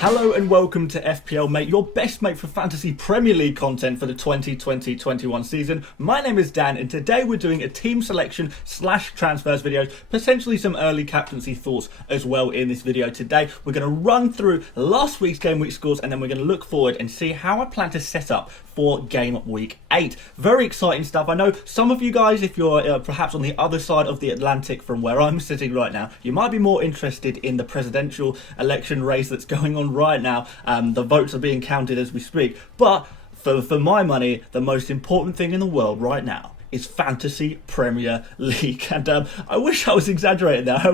Hello and welcome to FPL Mate, your best mate for fantasy Premier League content for the 2020-21 season. My name is Dan and today we're doing a team selection / transfers video, potentially some early captaincy thoughts as well in this video today. We're going to run through last week's game week scores and then we're going to look forward and see how I plan to set up for game week 8. Very exciting stuff. I know some of you guys, if you're perhaps on the other side of the Atlantic from where I'm sitting right now, you might be more interested in the presidential election race that's going on right now. The votes are being counted as we speak, but for my money, the most important thing in the world right now is Fantasy Premier League. And I wish I was exaggerating there. I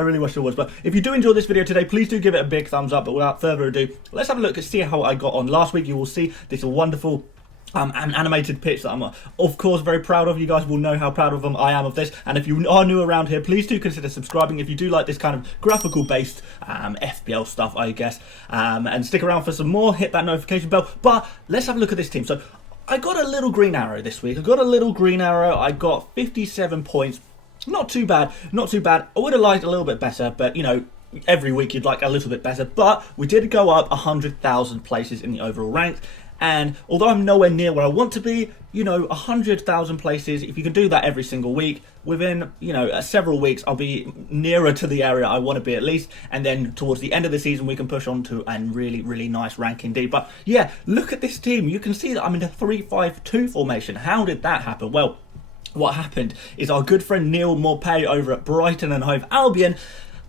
really wish I was. But if you do enjoy this video today, please do give it a big thumbs up. But without further ado, let's have a look and see how I got on last week. You will see this wonderful an animated pitch that I'm of course very proud of. You guys will know how proud of I am of this, and if you are new around here, please do consider subscribing if you do like this kind of graphical based FPL stuff, I guess, and stick around for some more. Hit that notification bell. But let's have a look at this team. So I got a little green arrow this week. I got 57 points. Not too bad, not too bad. I would have liked a little bit better, but you know, every week you'd like a little bit better. But we did go up 100,000 places in the overall ranks. And although I'm nowhere near where I want to be, you know, 100,000 places, if you can do that every single week, within, you know, several weeks, I'll be nearer to the area I want to be at least. And then towards the end of the season, we can push on to a really, really nice rank indeed. But yeah, look at this team. You can see that I'm in a 3-5-2 formation. How did that happen? Well, what happened is our good friend Neil Maupay over at Brighton and Hove Albion,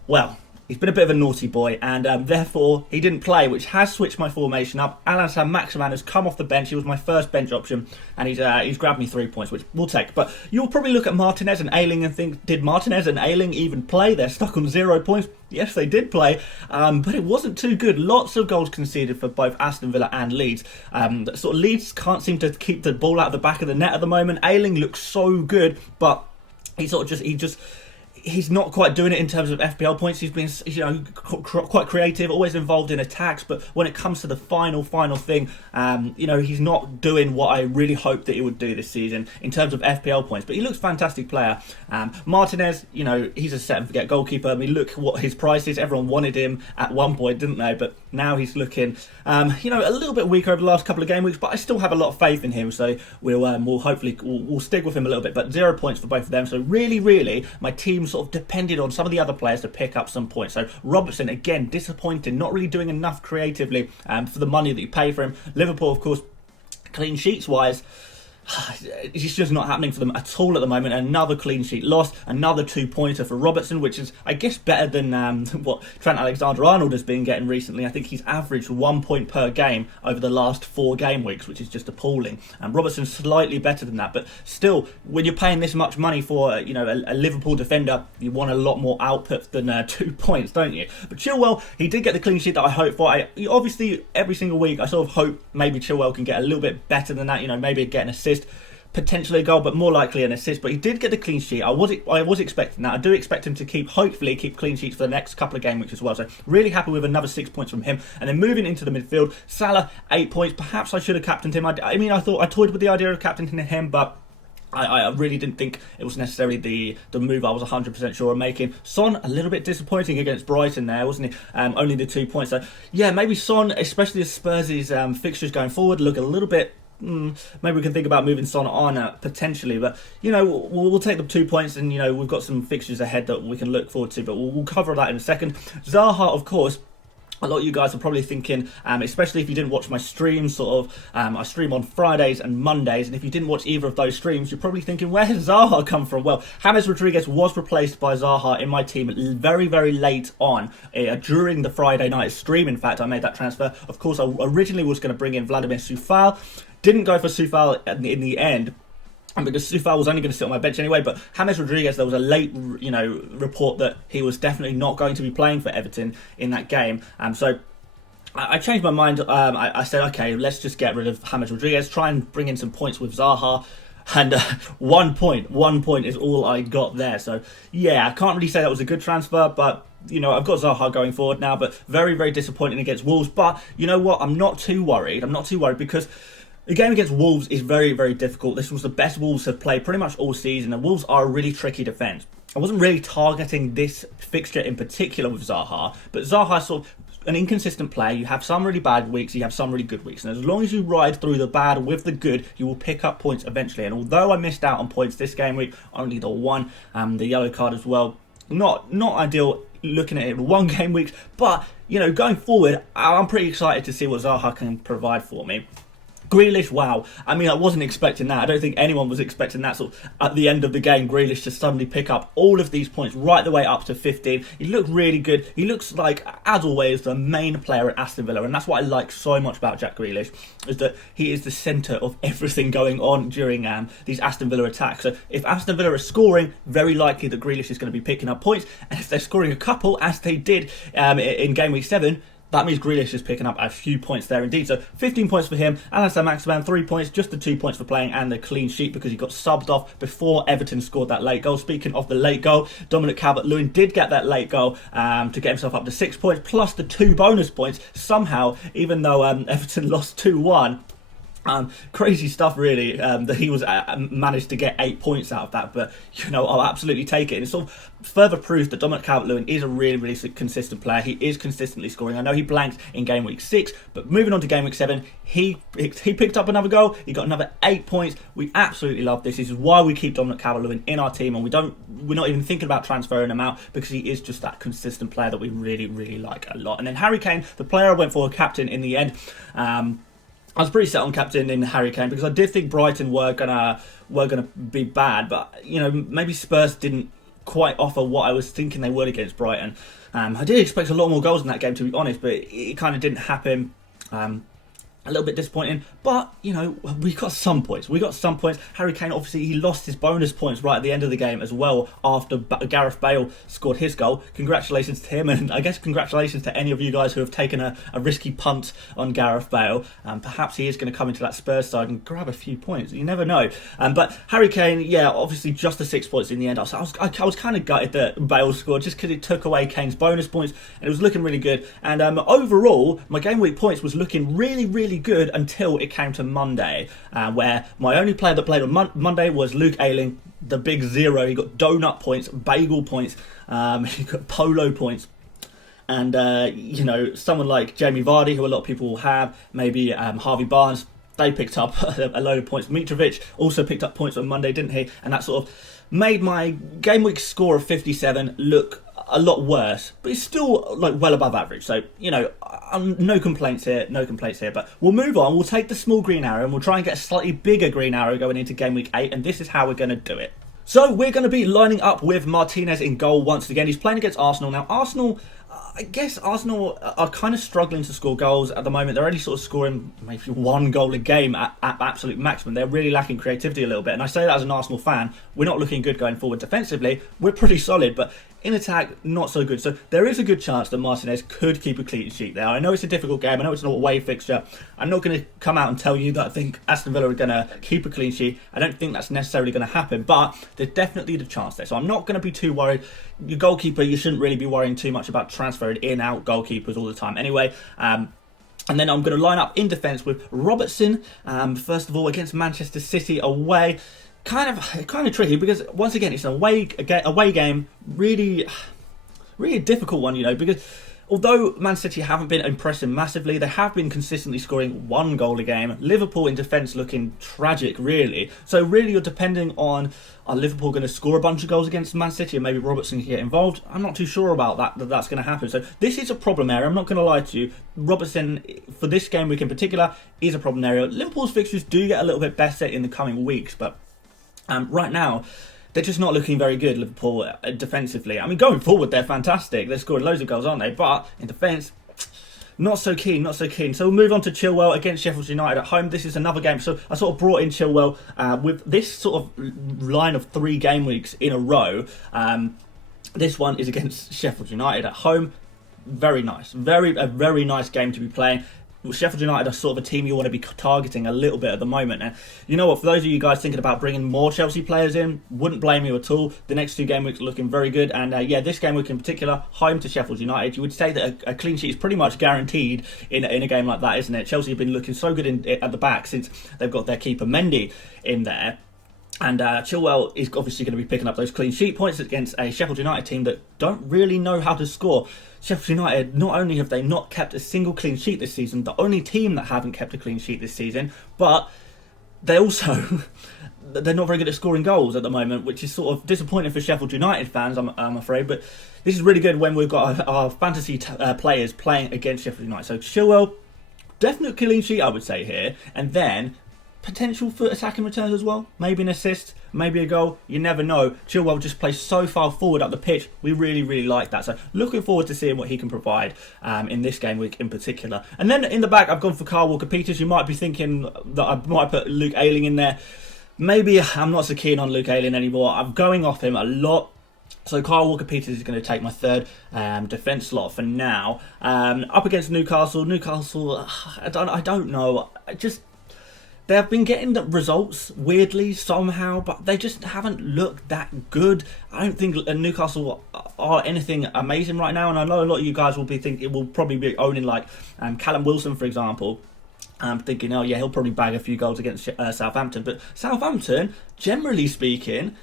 well, he's been a bit of a naughty boy, and therefore he didn't play, which has switched my formation up. Alan Maximan has come off the bench. He was my first bench option, and he's grabbed me 3 points, which we'll take. But you'll probably look at Martinez and Ayling and think, did Martinez and Ayling even play? They're stuck on 0 points. Yes, they did play, but it wasn't too good. Lots of goals conceded for both Aston Villa and Leeds. Sort of Leeds can't seem to keep the ball out of the back of the net at the moment. Ayling looks so good, but he's not quite doing it in terms of FPL points. He's been, you know, quite creative, always involved in attacks, but when it comes to the final thing, you know, he's not doing what I really hoped that he would do this season in terms of FPL points. But he looks fantastic player. Martinez, you know, he's a set and forget goalkeeper. I mean, look what his price is. Everyone wanted him at one point, didn't they? But now he's looking, you know, a little bit weaker over the last couple of game weeks. But I still have a lot of faith in him, so we'll hopefully stick with him a little bit. But 0 points for both of them. So really, my team sort of depended on some of the other players to pick up some points. So Robertson, again, disappointed, not really doing enough creatively for the money that you pay for him. Liverpool, of course, clean sheets wise, it's just not happening for them at all at the moment. Another clean sheet lost, another 2-pointer for Robertson, which is, I guess, better than what Trent Alexander-Arnold has been getting recently. I think he's averaged 1 point per game over the last 4 game weeks, which is just appalling. Robertson's slightly better than that, but still, when you're paying this much money for, you know, a Liverpool defender, you want a lot more output than 2 points, don't you? But Chilwell, he did get the clean sheet that I hoped for. Obviously, every single week, I sort of hope maybe Chilwell can get a little bit better than that, you know, maybe get an assist, potentially a goal, but more likely an assist. But he did get the clean sheet. I was expecting that. I do expect him to hopefully keep clean sheets for the next couple of game weeks as well. So really happy with another 6 points from him. And then moving into the midfield, Salah 8 points. Perhaps I should have captained him. I mean, I toyed with the idea of captaining him, but I really didn't think it was necessarily the move I was 100% sure of making. Son, a little bit disappointing against Brighton there, wasn't he? Only the 2 points. So yeah, maybe Son, especially as Spurs' fixtures going forward, look a little bit. Maybe we can think about moving Son on potentially, but you know, we'll take the 2 points, and you know, we've got some fixtures ahead that we can look forward to, but we'll cover that in a second. Zaha, of course. A lot of you guys are probably thinking, especially if you didn't watch my streams, I stream on Fridays and Mondays, and if you didn't watch either of those streams, you're probably thinking, where has Zaha come from? Well, James Rodriguez was replaced by Zaha in my team very, very late on, during the Friday night stream. In fact, I made that transfer. Of course, I originally was going to bring in Vladimir Coufal. Didn't go for Coufal in the end, because Coufal was only going to sit on my bench anyway. But James Rodriguez, there was a late, you know, report that he was definitely not going to be playing for Everton in that game. So I changed my mind. I said, okay, let's just get rid of James Rodriguez, try and bring in some points with Zaha. And 1 point is all I got there. So yeah, I can't really say that was a good transfer, but you know, I've got Zaha going forward now. But very, very disappointing against Wolves. But you know what? I'm not too worried because the game against Wolves is very, very difficult. This was the best Wolves have played pretty much all season, and Wolves are a really tricky defence. I wasn't really targeting this fixture in particular with Zaha, but Zaha sort of an inconsistent player. You have some really bad weeks, you have some really good weeks. And as long as you ride through the bad with the good, you will pick up points eventually. And although I missed out on points this game week, only the one, the yellow card as well, not ideal looking at it in 1 game week, but going forward, I'm pretty excited to see what Zaha can provide for me. Grealish, wow. I mean, I wasn't expecting that. I don't think anyone was expecting that sort of at the end of the game, Grealish to suddenly pick up all of these points right the way up to 15. He looked really good. He looks like, as always, the main player at Aston Villa. And that's what I like so much about Jack Grealish, is that he is the centre of everything going on during these Aston Villa attacks. So if Aston Villa are scoring, very likely that Grealish is going to be picking up points. And if they're scoring a couple, as they did in game week 7, that means Grealish is picking up a few points there indeed. So 15 points for him. Alastair Maximan, 3 points, just the 2 points for playing and the clean sheet because he got subbed off before Everton scored that late goal. Speaking of the late goal, Dominic Calvert-Lewin did get that late goal to get himself up to 6 points, plus the 2 bonus points. Somehow, even though Everton lost 2-1, crazy stuff really, that he was managed to get 8 points out of that, but I'll absolutely take it. And it's sort of further proof that Dominic Calvert-Lewin is a really consistent player. He is consistently scoring. I know he blanked in game week 6, but moving on to game week 7, he picked up another goal. He got another 8 points. We absolutely love this. This is why we keep Dominic Calvert-Lewin in our team, and we're not even thinking about transferring him out because he is just that consistent player that we really like a lot. And then Harry Kane, the player I went for captain in the end. I was pretty set on captain in Harry Kane because I did think Brighton were gonna be bad, but maybe Spurs didn't quite offer what I was thinking they would against Brighton. I did expect a lot more goals in that game, to be honest, but it kind of didn't happen. A little bit disappointing, but we got some points. Harry Kane, obviously, he lost his bonus points right at the end of the game as well after Gareth Bale scored his goal. Congratulations to him, and I guess congratulations to any of you guys who have taken a risky punt on Gareth Bale. Perhaps he is going to come into that Spurs side and grab a few points. You never know. But Harry Kane, yeah, obviously just the 6 points in the end. I was kind of gutted that Bale scored just because it took away Kane's bonus points, and it was looking really good. And overall, my game week points was looking really good until it came to Monday, where my only player that played on Monday was Luke Ayling, the big 0. He got donut points, bagel points, he got polo points. And, someone like Jamie Vardy, who a lot of people will have, maybe Harvey Barnes, they picked up a load of points. Mitrovic also picked up points on Monday, didn't he? And that sort of made my game week score of 57 look a lot worse, but it's still well above average. So no complaints here, but we'll move on. We'll take the small green arrow and we'll try and get a slightly bigger green arrow going into game week 8, and this is how we're going to do it. So we're going to be lining up with Martinez in goal once again. He's playing against Arsenal. Now Arsenal, I guess Arsenal are kind of struggling to score goals at the moment. They're only sort of scoring maybe 1 goal a game at absolute maximum. They're really lacking creativity a little bit. And I say that as an Arsenal fan. We're not looking good going forward. Defensively, we're pretty solid, but in attack, not so good. So there is a good chance that Martinez could keep a clean sheet there. I know it's a difficult game. I know it's an away fixture. I'm not going to come out and tell you that I think Aston Villa are going to keep a clean sheet. I don't think that's necessarily going to happen, but there's definitely the chance there. So I'm not going to be too worried. Your goalkeeper, you shouldn't really be worrying too much about transferring in-out goalkeepers all the time anyway. And then I'm going to line up in defence with Robertson, first of all, against Manchester City away. Kind of tricky because once again it's an away game, really difficult one, because although Man City haven't been impressing massively, they have been consistently scoring 1 goal a game. Liverpool in defence looking tragic, really. So really you're depending on, are Liverpool going to score a bunch of goals against Man City and maybe Robertson can get involved? I'm not too sure about that's going to happen. So this is a problem area. I'm not going to lie to you. Robertson, for this game week in particular, is a problem area. Liverpool's fixtures do get a little bit better in the coming weeks, but right now, they're just not looking very good, Liverpool, defensively. I mean, going forward, they're fantastic. They're scoring loads of goals, aren't they? But in defence, not so keen. So we'll move on to Chilwell against Sheffield United at home. This is another game. So I sort of brought in Chilwell with this sort of line of 3 game weeks in a row. This one is against Sheffield United at home. Very nice. A very nice game to be playing. Sheffield United are sort of a team you want to be targeting a little bit at the moment. And you know what, for those of you guys thinking about bringing more Chelsea players in, wouldn't blame you at all. The next 2 game weeks are looking very good. And this game week in particular, home to Sheffield United, you would say that a clean sheet is pretty much guaranteed in a game like that, isn't it? Chelsea have been looking so good at the back since they've got their keeper Mendy in there. And Chilwell is obviously going to be picking up those clean sheet points against a Sheffield United team that don't really know how to score. Sheffield United, not only have they not kept a single clean sheet this season, the only team that haven't kept a clean sheet this season, but they also they're not very good at scoring goals at the moment, which is sort of disappointing for Sheffield United fans, I'm afraid. But this is really good when we've got our fantasy players playing against Sheffield United. So Chilwell, definite clean sheet, I would say here, and then potential for attacking returns as well. Maybe an assist, maybe a goal. You never know. Chilwell just plays so far forward up the pitch. We really, really like that. So looking forward to seeing what he can provide in this game week in particular. And then in the back, I've gone for Kyle Walker-Peters. You might be thinking that I might put Luke Ayling in there. Maybe I'm not so keen on Luke Ayling anymore. I'm going off him a lot. So Kyle Walker-Peters is going to take my third defence slot for now. Up against Newcastle. Newcastle, I don't know. They have been getting the results, weirdly, somehow, but they just haven't looked that good. I don't think Newcastle are anything amazing right now, and I know a lot of you guys will be thinking, will probably be owning like Callum Wilson, for example. I'm thinking, oh yeah, he'll probably bag a few goals against Southampton. But Southampton, generally speaking,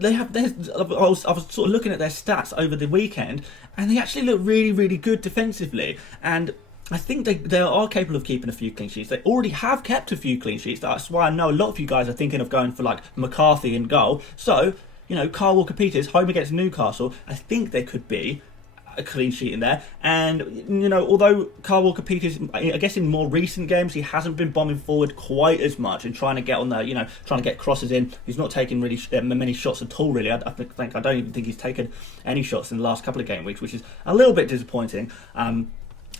I was sort of looking at their stats over the weekend, and they actually look really, really good defensively. And I think they are capable of keeping a few clean sheets. They already have kept a few clean sheets. That's why I know a lot of you guys are thinking of going for like McCarthy in goal. So, you know, Kyle Walker-Peters, home against Newcastle, I think there could be a clean sheet in there. And, you know, although Kyle Walker-Peters, I guess in more recent games, he hasn't been bombing forward quite as much and trying to get on the, you know, trying to get crosses in. He's not taking really many shots at all, really. I don't even think he's taken any shots in the last couple of game weeks, which is a little bit disappointing.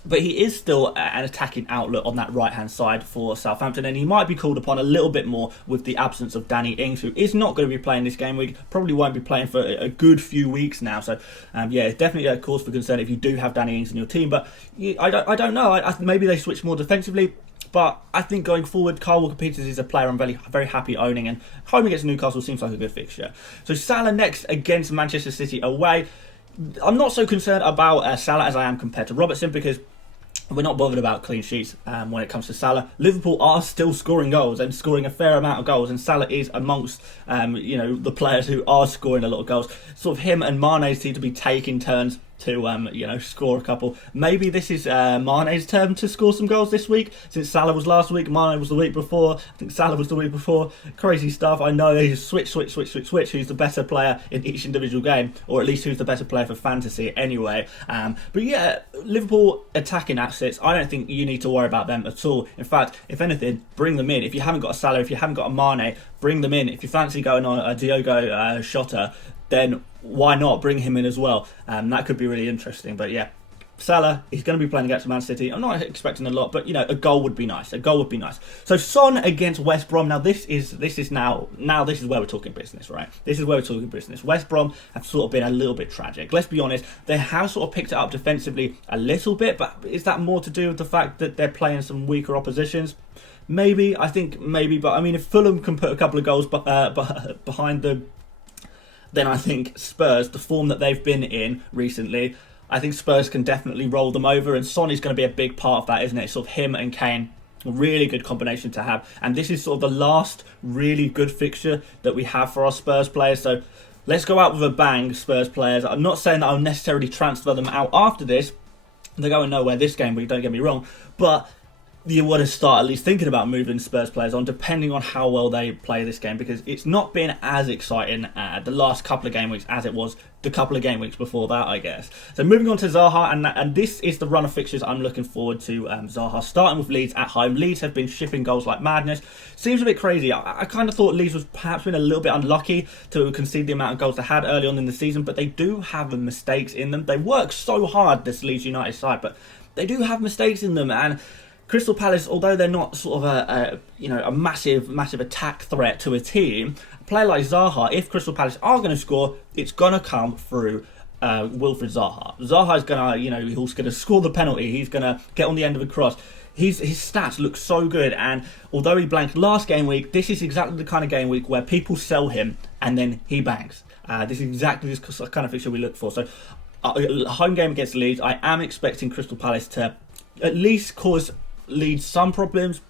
But he is still an attacking outlet on that right-hand side for Southampton, and he might be called upon a little bit more with the absence of Danny Ings, who is not going to be playing this game week, probably won't be playing for a good few weeks now. So, yeah, it's definitely a cause for concern if you do have Danny Ings in your team. But I don't know. Maybe they switch more defensively. But I think going forward, Kyle Walker-Peters is a player I'm very, very happy owning, and home against Newcastle seems like a good fixture. So Salah next against Manchester City away. I'm not so concerned about Salah as I am compared to Robertson, because we're not bothered about clean sheets when it comes to Salah. Liverpool are still scoring goals and scoring a fair amount of goals, and Salah is amongst you know, the players who are scoring a lot of goals. Sort of him and Mane seem to be taking turns to you know, score a couple. Maybe this is Mane's turn to score some goals this week, since Salah was last week, Mane was the week before, I think Salah was the week before. Crazy stuff. I know they just switch who's the better player in each individual game, or at least who's the better player for fantasy anyway. But yeah, Liverpool attacking assets, I don't think you need to worry about them at all. In fact, if anything, bring them in. If you haven't got a Salah, if you haven't got a Mane, bring them in. If you fancy going on a Diogo Jota, then why not bring him in as well? That could be really interesting. But yeah, Salah, he's going to be playing against Man City. I'm not expecting a lot, but, you know, a goal would be nice. So Son against West Brom. Now this is where we're talking business, right? This is where we're talking business. West Brom have sort of been a little bit tragic. Let's be honest. They have sort of picked it up defensively a little bit, but is that more to do with the fact that they're playing some weaker oppositions? Maybe. I think maybe. But I mean, if Fulham can put a couple of goals behind them, then I think Spurs, the form that they've been in recently, I think Spurs can definitely roll them over, and Son is going to be a big part of that, isn't it? Sort of him and Kane, a really good combination to have. And this is sort of the last really good fixture that we have for our Spurs players. So let's go out with a bang, Spurs players. I'm not saying that I'll necessarily transfer them out after this. They're going nowhere this game week, don't get me wrong. But you want to start at least thinking about moving Spurs players on, depending on how well they play this game, because it's not been as exciting the last couple of game weeks as it was the couple of game weeks before that, I guess. So moving on to Zaha, and this is the run of fixtures I'm looking forward to. Zaha starting with Leeds at home. Leeds have been shipping goals like madness. Seems a bit crazy. I kind of thought Leeds was perhaps been a little bit unlucky to concede the amount of goals they had early on in the season, but they do have mistakes in them. They work so hard, this Leeds United side, but they do have mistakes in them. And Crystal Palace, although they're not sort of a massive attack threat to a team, a player like Zaha, if Crystal Palace are going to score, it's going to come through Wilfried Zaha. Zaha is going to, he's going to score the penalty. He's going to get on the end of a cross. His stats look so good, and although he blanked last game week, this is exactly the kind of game week where people sell him and then he bangs. This is exactly this kind of fixture we look for. So, home game against Leeds, I am expecting Crystal Palace to at least cause Leeds some problems,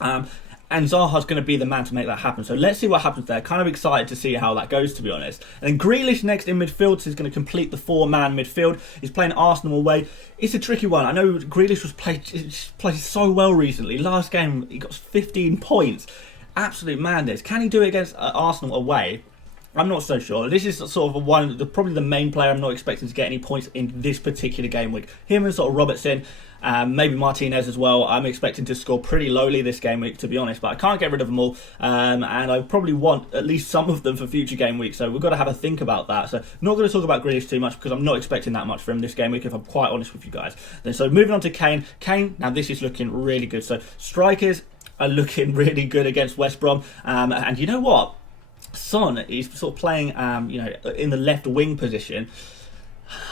and And Zaha's going to be the man to make that happen. So let's see what happens there. Kind of excited to see how that goes, to be honest. And then Grealish next in midfield. So he's going to complete the 4-man midfield. He's playing Arsenal away. It's a tricky one. I know Grealish was played so well recently. Last game, he got 15 points. Absolute madness. Can he do it against Arsenal away? I'm not so sure. This is sort of probably the main player I'm not expecting to get any points in this particular game week. Him and sort of Robertson, maybe Martinez as well. I'm expecting to score pretty lowly this game week, to be honest, but I can't get rid of them all. And I probably want at least some of them for future game weeks, so we've got to have a think about that. So not going to talk about Grealish too much because I'm not expecting that much from this game week, if I'm quite honest with you guys. So moving on to Kane. Kane, now this is looking really good. So strikers are looking really good against West Brom. And you know what? Son is sort of playing, in the left wing position.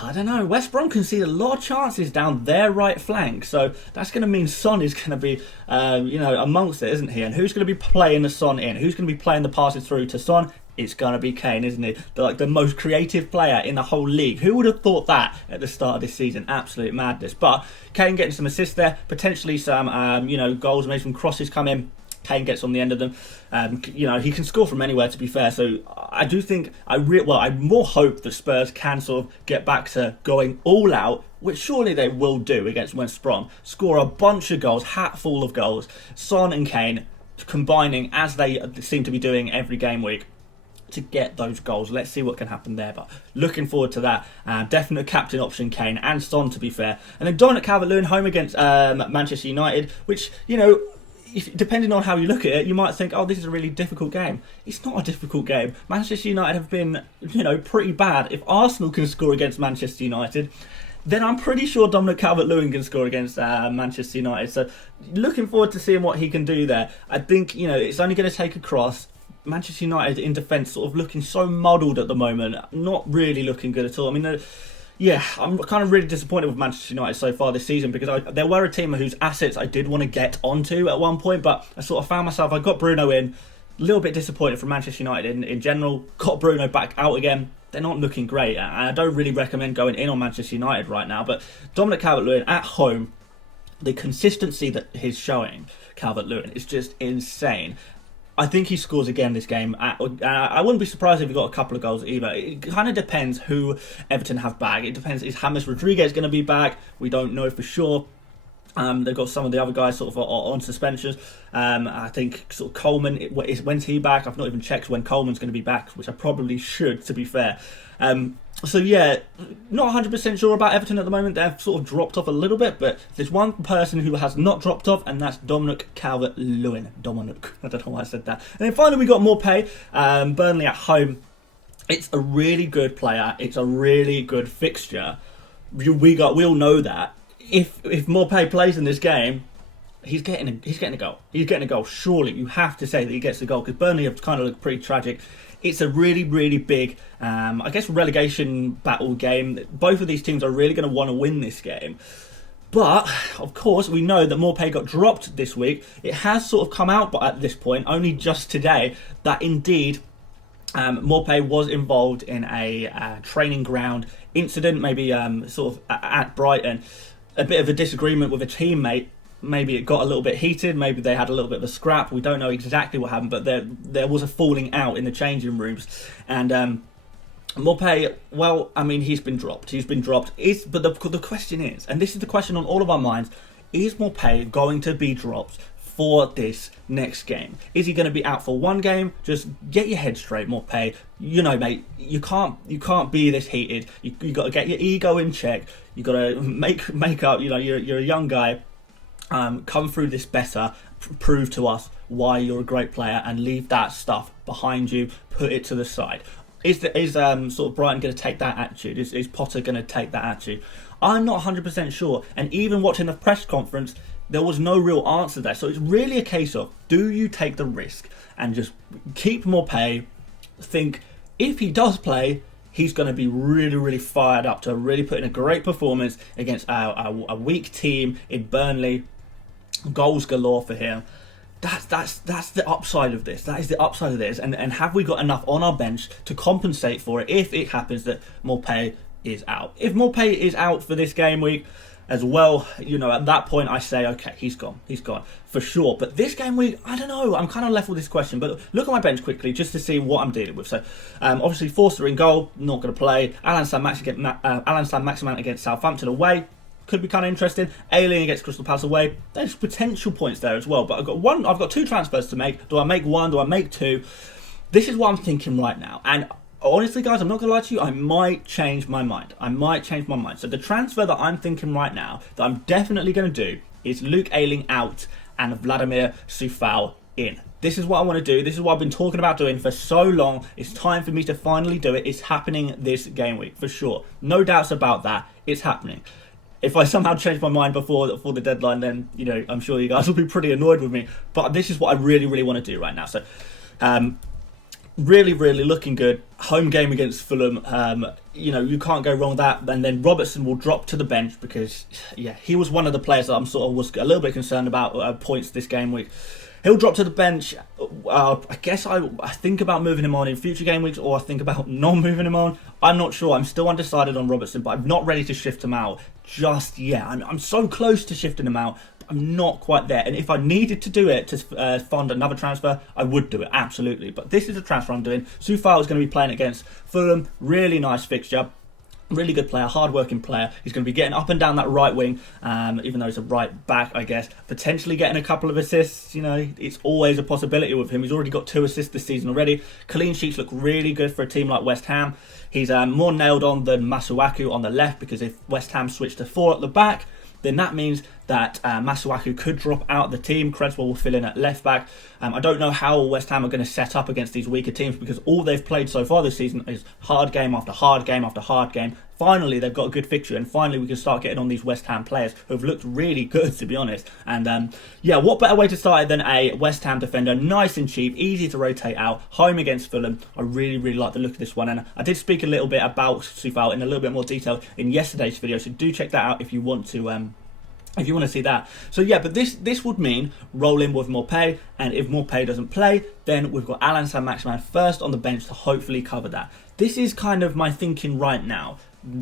I don't know. West Brom can see a lot of chances down their right flank, so that's going to mean Son is going to be, amongst it, isn't he? And who's going to be playing the Son in? Who's going to be playing the passes through to Son? It's going to be Kane, isn't he? The most creative player in the whole league. Who would have thought that at the start of this season? Absolute madness. But Kane getting some assists there, potentially some, goals, maybe some crosses come in. Kane gets on the end of them. He can score from anywhere, to be fair. So I do think I more hope that Spurs can sort of get back to going all out, which surely they will do against West Brom. Score a bunch of goals, hat full of goals. Son and Kane combining as they seem to be doing every game week to get those goals. Let's see what can happen there. But looking forward to that. Definite captain option, Kane and Son, to be fair. And then Dominic Calvert-Lewin home against Manchester United, which, depending on how you look at it, you might think, oh, this is a really difficult game. It's not a difficult game. Manchester United have been, pretty bad. If Arsenal can score against Manchester United, then I'm pretty sure Dominic Calvert-Lewin can score against Manchester United. So looking forward to seeing what he can do there. I think, it's only going to take a cross. Manchester United in defence sort of looking so muddled at the moment. Not really looking good at all. I mean, I'm kind of really disappointed with Manchester United so far this season because there were a team whose assets I did want to get onto at one point, but I sort of found myself, I got Bruno in, a little bit disappointed from Manchester United in general, got Bruno back out again. They're not looking great, and I don't really recommend going in on Manchester United right now, but Dominic Calvert-Lewin at home, the consistency that he's showing, Calvert-Lewin, is just insane. I think he scores again this game. I wouldn't be surprised if he got a couple of goals either. It kind of depends who Everton have back. It depends, is James Rodriguez going to be back? We don't know for sure. They've got some of the other guys sort of on suspensions. I think sort of Coleman, when's he back? I've not even checked when Coleman's going to be back, which I probably should, to be fair. So yeah, not 100% sure about Everton at the moment. They've sort of dropped off a little bit, but there's one person who has not dropped off, and that's Dominic Calvert-Lewin. I don't know why I said that. And then finally we got Morpay, Burnley at home. It's a really good player. It's a really good fixture. We all know that. If Morpay plays in this game, he's getting a goal. He's getting a goal. Surely you have to say that he gets the goal because Burnley have kind of looked pretty tragic. It's a really, really big, relegation battle game. Both of these teams are really going to want to win this game. But, of course, we know that Morpay got dropped this week. It has sort of come out at this point, only just today, that indeed Morpay was involved in a training ground incident, maybe at Brighton. A bit of a disagreement with a teammate. Maybe it got a little bit heated. Maybe they had a little bit of a scrap. We don't know exactly what happened, but there was a falling out in the changing rooms. And Morpay, well, I mean, he's been dropped. But the question is, and this is the question on all of our minds, is Morpay going to be dropped for this next game? Is he going to be out for one game? Just get your head straight, Morpay. Mate, you can't be this heated. You got to get your ego in check. You got to make up. You're a young guy. Come through this better, prove to us why you're a great player, and leave that stuff behind you. Put it to the side. Is sort of Brighton going to take that attitude? Is Potter going to take that attitude? I'm not 100% sure. And even watching the press conference, there was no real answer there. So it's really a case of, do you take the risk and just keep Morpay? Think if he does play, he's going to be really, really fired up to really put in a great performance against a weak team in Burnley. Goals galore for him. That's the upside of this. That is the upside of this. And have we got enough on our bench to compensate for it if it happens that Morpay is out? If Morpay is out for this game week, as well. You know, at that point I say, okay, he's gone for sure. But this game week, I don't know. I'm kind of left with this question. But look at my bench quickly just to see what I'm dealing with. So obviously Forster in goal, not going to play. Alan Saint-Maximin against Southampton away. Could be kind of interesting. Ailing against Crystal Palace away. There's potential points there as well. But I've got 2 transfers to make. Do I make 1? Do I make 2? This is what I'm thinking right now. And honestly, guys, I'm not going to lie to you. I might change my mind. So the transfer that I'm thinking right now, that I'm definitely going to do, is Luke Ayling out and Vladimir Coufal in. This is what I want to do. This is what I've been talking about doing for so long. It's time for me to finally do it. It's happening this game week, for sure. No doubts about that. It's happening. If I somehow change my mind before the deadline, then, you know, I'm sure you guys will be pretty annoyed with me. But this is what I really, really want to do right now. So, really, really looking good. Home game against Fulham. You know, you can't go wrong with that. And then Robertson will drop to the bench because, yeah, he was one of the players that I'm was a little bit concerned about points this game week. He'll drop to the bench. I guess I think about moving him on in future game weeks, or I think about not moving him on. I'm not sure. I'm still undecided on Robertson, but I'm not ready to shift him out just yet. I'm so close to shifting him out, but I'm not quite there. And if I needed to do it to fund another transfer, I would do it, absolutely. But this is a transfer I'm doing. Coufal is going to be playing against Fulham. Really nice fixture. Really good player, hard-working player. He's going to be getting up and down that right wing, even though he's a right back, I guess. Potentially getting a couple of assists. You know, it's always a possibility with him. He's already got 2 assists this season already. Clean sheets look really good for a team like West Ham. He's more nailed on than Masuaku on the left, because if West Ham switch to 4 at the back, then that means that Masuaku could drop out of the team. Creswell will fill in at left back. I don't know how West Ham are going to set up against these weaker teams, because all they've played so far this season is hard game after hard game after hard game. Finally, they've got a good fixture, and finally we can start getting on these West Ham players who have looked really good, to be honest. And yeah, what better way to start it than a West Ham defender? Nice and cheap, easy to rotate out, home against Fulham. I really, really like the look of this one, and I did speak a little bit about Coufal in a little bit more detail in yesterday's video, so do check that out if you want to. If you want to see that. So yeah, but this would mean rolling with Maupay, and if Maupay doesn't play, then we've got Alan Saint-Maximin first on the bench to hopefully cover that. This is kind of my thinking right now.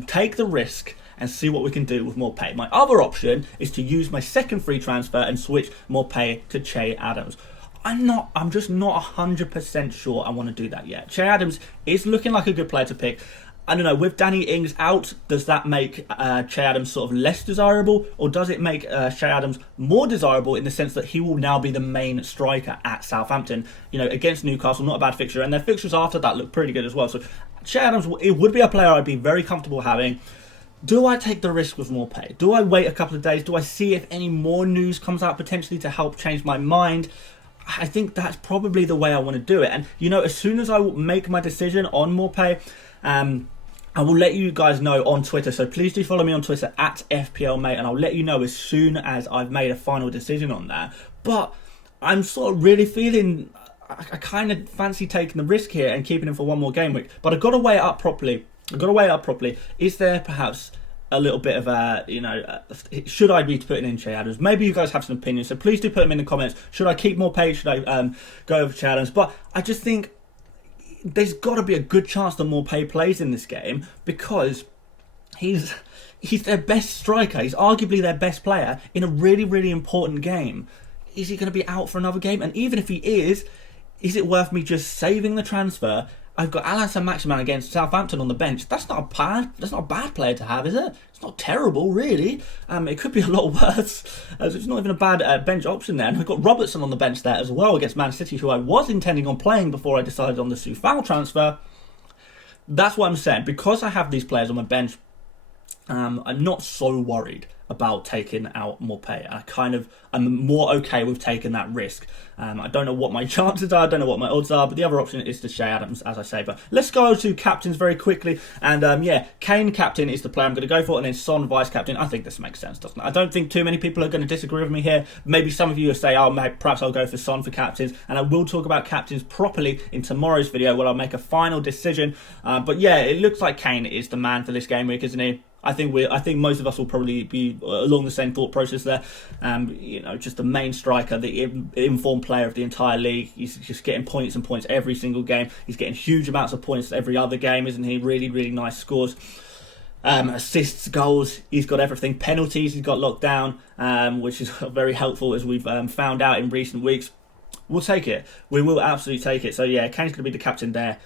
Take the risk and see what we can do with Maupay. My other option is to use my second free transfer and switch Maupay to Che Adams. I'm just not 100% sure I want to do that yet. Che Adams is looking like a good player to pick. I don't know, with Danny Ings out, does that make Che Adams sort of less desirable, or does it make Che Adams more desirable in the sense that he will now be the main striker at Southampton? You know, against Newcastle, not a bad fixture, and their fixtures after that look pretty good as well. So Che Adams, it would be a player I'd be very comfortable having. Do I take the risk with Maupay? Do I wait a couple of days? Do I see if any more news comes out potentially to help change my mind? I think that's probably the way I want to do it. And, you know, as soon as I make my decision on Maupay, I will let you guys know on Twitter, so please do follow me on Twitter at FPLMate, and I'll let you know as soon as I've made a final decision on that. But I'm sort of really feeling, I kind of fancy taking the risk here and keeping him for one more game week. But I've got to weigh it up properly. Is there perhaps a little bit of a, you know, should I be putting in Che Adams? Maybe you guys have some opinions, so please do put them in the comments. Should I keep Maupay? Should I go over Che Adams? But I just think there's got to be a good chance that Maupay plays in this game, because he's their best striker. He's arguably their best player in a really, really important game. Is he going to be out for another game? And even if he is it worth me just saving the transfer? I've got Alan Saint-Maximin against Southampton on the bench. That's not a bad player to have, is it? It's not terrible, really. It could be a lot worse. It's not even a bad bench option there. And we've got Robertson on the bench there as well against Man City, who I was intending on playing before I decided on the Coufal transfer. That's what I'm saying. Because I have these players on my bench, I'm not so worried about taking out Maupay. I'm more okay with taking that risk. I don't know what my chances are, I don't know what my odds are, but the other option is to Che Adams, as I say. But let's go to captains very quickly. And yeah, Kane captain is the player I'm going to go for, and then Son vice captain. I think this makes sense, doesn't it? I don't think too many people are going to disagree with me here. Maybe some of you will say, oh, perhaps I'll go for Son for captains, and I will talk about captains properly in tomorrow's video where I'll make a final decision. But yeah, it looks like Kane is the man for this game week, isn't he? I think most of us will probably be along the same thought process there. You know, just the main striker, the informed player of the entire league. He's just getting points and points every single game. He's getting huge amounts of points every other game, isn't he? Really, really nice scores. Assists, goals, he's got everything. Penalties, he's got locked down, which is very helpful as we've found out in recent weeks. We'll take it. We will absolutely take it. So yeah, Kane's going to be the captain there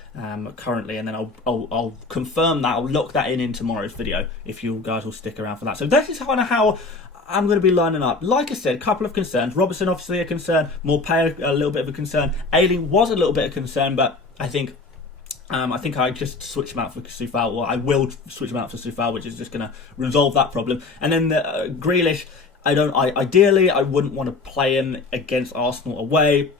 currently, and then I'll confirm that. I'll lock that in tomorrow's video if you guys will stick around for that. So that is kind of how I'm going to be lining up. Like I said, a couple of concerns. Robertson obviously a concern. Morpea a little bit of a concern. Ailing was a little bit of a concern, but I think I just switch him out for Soufal. Well, I will switch him out for Soufal, which is just going to resolve that problem. And then Grealish, ideally I wouldn't want to play him against Arsenal away,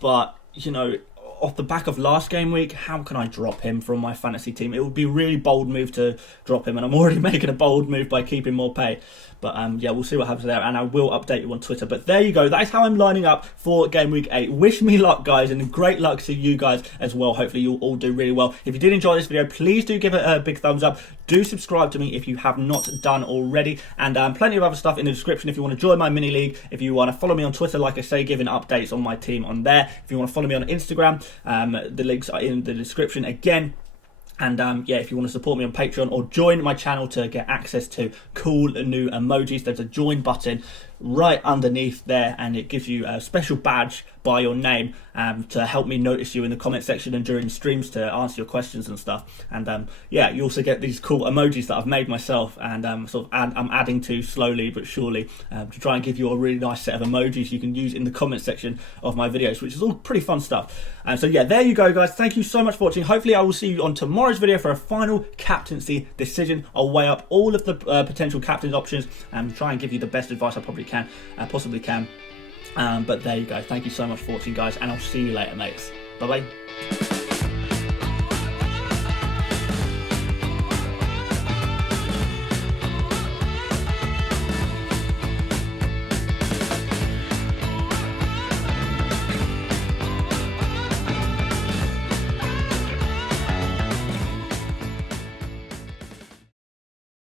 but you know, off the back of last game week, how can I drop him from my fantasy team? It would be a really bold move to drop him, and I'm already making a bold move by keeping more pay. But yeah, we'll see what happens there, and I will update you on Twitter. But there you go. That is how I'm lining up for Game Week 8. Wish me luck, guys, and great luck to you guys as well. Hopefully you'll all do really well. If you did enjoy this video, please do give it a big thumbs up. Do subscribe to me if you have not done already. And plenty of other stuff in the description if you want to join my mini league. If you want to follow me on Twitter, like I say, giving updates on my team on there. If you want to follow me on Instagram, the links are in the description again. And yeah, if you want to support me on Patreon or join my channel to get access to cool new emojis, there's a join button right underneath there, and it gives you a special badge by your name to help me notice you in the comment section and during streams to answer your questions and stuff. And yeah, you also get these cool emojis that I've made myself, and I'm adding to slowly but surely to try and give you a really nice set of emojis you can use in the comment section of my videos, which is all pretty fun stuff. And so yeah, there you go, guys. Thank you so much for watching. Hopefully I will see you on tomorrow's video for a final captaincy decision. I'll weigh up all of the potential captain's options and try and give you the best advice I possibly can. But there you go. Thank you so much for watching, guys, and I'll see you later, mates. Bye bye.